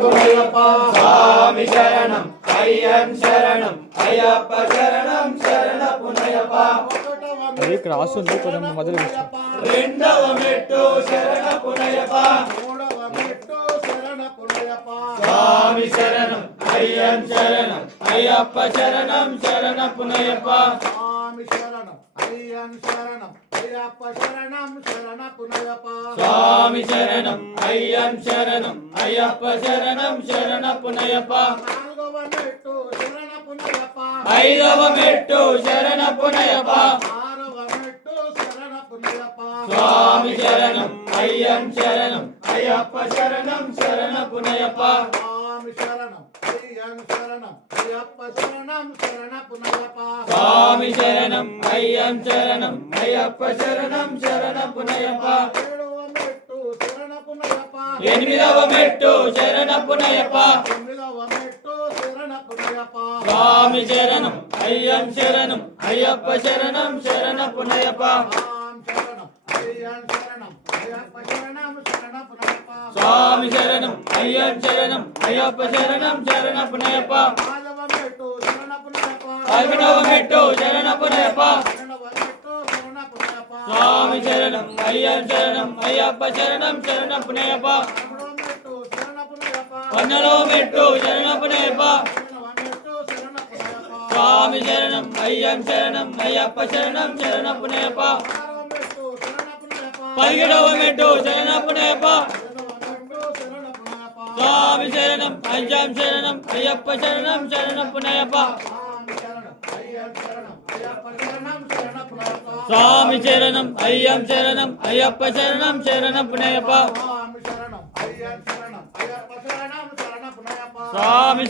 పునయప్ప స్వామి శరణం అయ్యన్ శరణం అయ్యప్ప శరణం శరణ పునయప్ప అది క్రాస్ ఉంది కొంచెం మొదలు రెండవ మెట్టు శరణ పునయప్ప మూడవ మెట్టు శరణ పునయప్ప స్వామి శరణం అయ్యన్ శరణం అయ్యప్ప శరణం శరణ పునయప్ప స్వామి శరణం అయ్యన్ శరణం అయ్యప్ప శరణం శరణ పునయప్ప స్వామి శరణం అయ్యన్ శరణం అయ్యప్ప శరణం శరణ పునయప్ప నాలుగవ మెట్టు శరణ పునయప్ప ఐదవ మెట్టు శరణ పునయప్ప ఆరవ మెట్టు శరణ పునయప్ప స్వామి శరణం అయ్యన్ శరణం అయ్యప్ప శరణం శరణ పునయప్ప స్వామి శరణం అయ్యన్ శరణం అయ్యప్ప శరణం శరణ పునయప్ప స్వామి శరణం అయ్యన్ శరణం అయ్యప్ప శరణం శరణ పునయప్ప ఏడవ మెట్టు శరణ పునయప్ప ఎనిమిదవ మెట్టు శరణ పునయప్ప తొమ్మిదవ మెట్టు శరణ పునయప్ప స్వామి శరణం అయ్యన్ శరణం అయ్యప్ప శరణం శరణ పునయప్ప స్వామి శరణం అయ్యన్ శరణం అయ్యప్ప శరణం శరణ పునయప్ప పదకొండవ మెట్టు శరణ పునయప్ప స్వామి శరణం అయ్యన్ శరణం అయ్యప్ప శరణం శరణ పునయప్ప పన్నెండవ మెట్టు శరణ పునయప్ప స్వామి శరణం అయ్యన్ శరణం అయ్యప్ప శరణం శరణ పునయప్ప పదిహేడవ మెట్టు శరణ పునయప్ప స్వామి శరణం అయ్యన్ శరణం అయ్యప్ప శరణం శరణ పునయప్ప స్వామి శరణం అయ్యన్ శరణం అయ్యప్ప శరణం శరణ పునయప్ప స్వామి